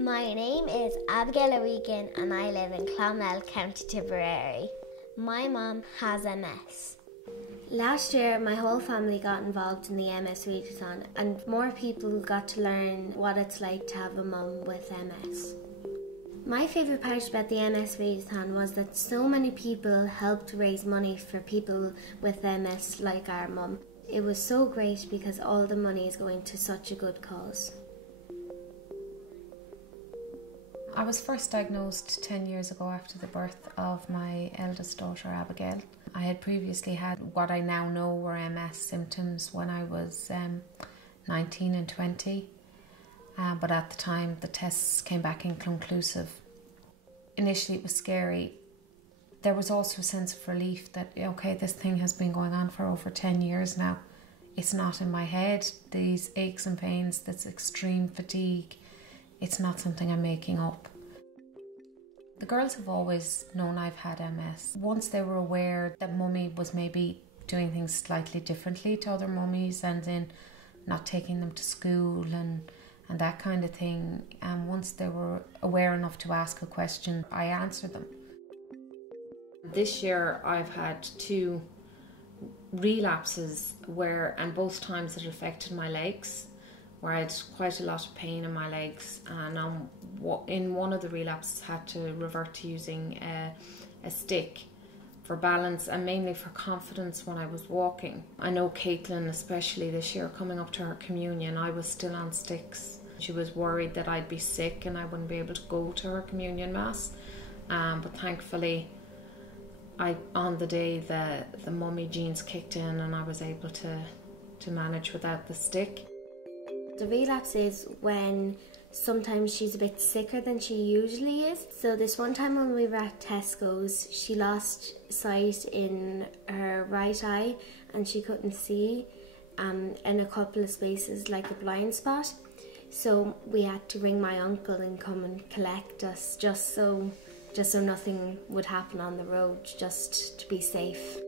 My name is Abigail O'Regan and I live in Clonmel, County Tipperary. My mum has MS. Last year, my whole family got involved in the MS READathon and more people got to learn what it's like to have a mum with MS. My favourite part about the MS READathon was that so many people helped raise money for people with MS like our mum. It was so great because all the money is going to such a good cause. I was first diagnosed 10 years ago after the birth of my eldest daughter, Abigail. I had previously had what I now know were MS symptoms when I was 19 and 20, but at the time the tests came back inconclusive. Initially it was scary. There was also a sense of relief that, okay, this thing has been going on for over 10 years now. It's not in my head, these aches and pains, this extreme fatigue. It's not something I'm making up. The girls have always known I've had MS. Once they were aware that mummy was maybe doing things slightly differently to other mummies and in not taking them to school and that kind of thing, and once they were aware enough to ask a question, I answered them. This year I've had 2 relapses and both times it affected my legs, where I had quite a lot of pain in my legs, and in one of the relapses had to revert to using a stick for balance and mainly for confidence when I was walking. I know Kaitlyn, especially this year, coming up to her communion, I was still on sticks. She was worried that I'd be sick and I wouldn't be able to go to her communion mass, but thankfully on the day the mummy genes kicked in and I was able to manage without the stick. The relapse is when sometimes she's a bit sicker than she usually is. So this one time when we were at Tesco's, she lost sight in her right eye and she couldn't see in a couple of spaces, like a blind spot. So we had to ring my uncle and come and collect us just so nothing would happen on the road, just to be safe.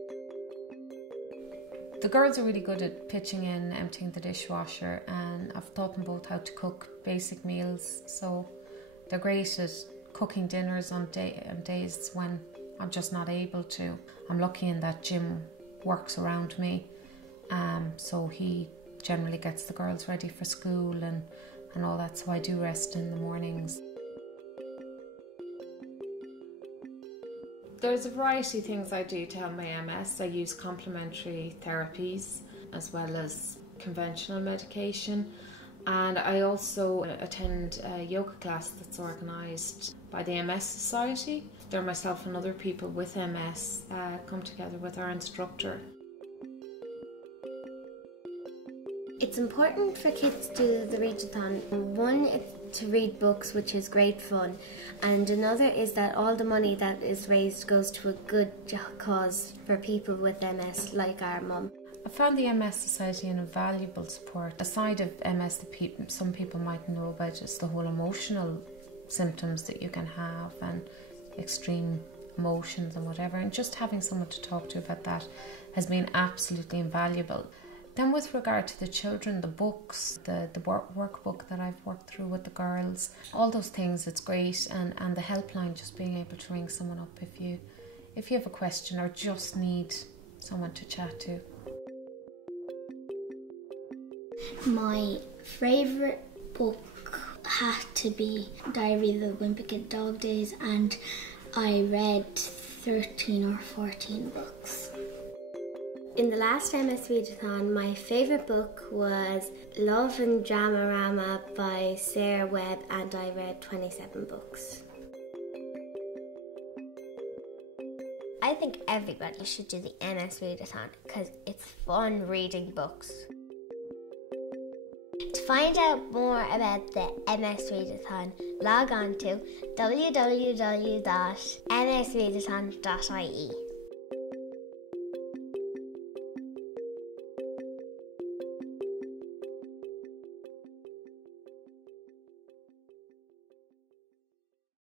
The girls are really good at pitching in, emptying the dishwasher, and I've taught them both how to cook basic meals, so they're great at cooking dinners on days when I'm just not able to. I'm lucky in that Jim works around me, so he generally gets the girls ready for school and all that, so I do rest in the mornings. There's a variety of things I do to help my MS. I use complementary therapies as well as conventional medication, and I also attend a yoga class that's organised by the MS Society. There myself and other people with MS come together with our instructor. It's important for kids to do the readathon. One is to read books, which is great fun, and another is that all the money that is raised goes to a good cause for people with MS like our mum. I found the MS Society an invaluable support. Aside of MS, some people might know about just the whole emotional symptoms that you can have and extreme emotions and whatever, and just having someone to talk to about that has been absolutely invaluable. Then with regard to the children, the books, the workbook that I've worked through with the girls, all those things, it's great, and the helpline, just being able to ring someone up if you have a question or just need someone to chat to. My favourite book had to be Diary of the Wimpy Dog Days, and I read 13 or 14 books. In the last MS READathon, my favourite book was Love and Dramarama by Sarah Webb, and I read 27 books. I think everybody should do the MS READathon because it's fun reading books. To find out more about the MS READathon, log on to www.msreadathon.ie.